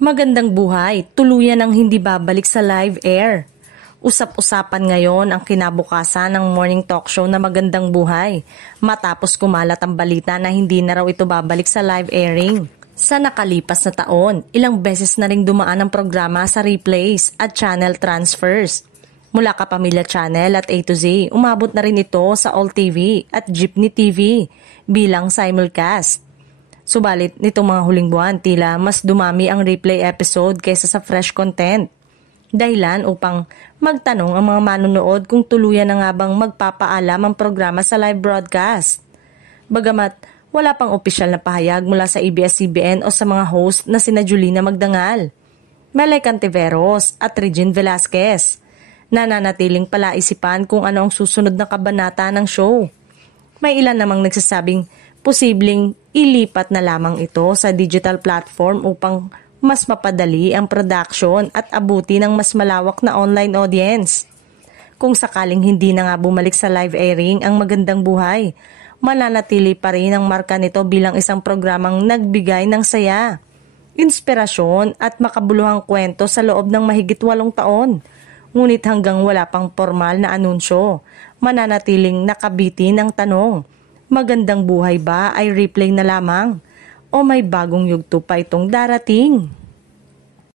Magandang buhay, tuluyan ang hindi babalik sa live air. Usap-usapan ngayon ang kinabukasan ng morning talk show na Magandang Buhay matapos kumalat ang balita na hindi na raw ito babalik sa live airing. Sa nakalipas na taon, ilang beses na ring dumaan ang programa sa replays at channel transfers. Mula Kapamilya Channel at A to Z, umabot na rin ito sa All TV at Jeepney TV bilang simulcast. Subalit nitong mga huling buwan, tila mas dumami ang replay episode kaysa sa fresh content. Dahilan upang magtanong ang mga manonood kung tuluyan na nga bang magpapaalam ang programa sa live broadcast. Bagamat wala pang opisyal na pahayag mula sa ABS-CBN o sa mga host na sina Julina Magdangal, Melay Cantiveros at Regine Velasquez, nananatiling palaisipan kung ano ang susunod na kabanata ng show. May ilan namang nagsasabing posibleng ilipat na lamang ito sa digital platform upang mas mapadali ang production at abuti ng mas malawak na online audience. Kung sakaling hindi na nga bumalik sa live airing ang Magandang Buhay, mananatili pa rin ang marka nito bilang isang programang nagbigay ng saya, inspirasyon at makabuluhang kwento sa loob ng mahigit 8 taon. Ngunit hanggang wala pang formal na anunsyo, mananatiling nakabitin ang tanong, Magandang Buhay ba ay replay na lamang o may bagong yugto pa itong darating?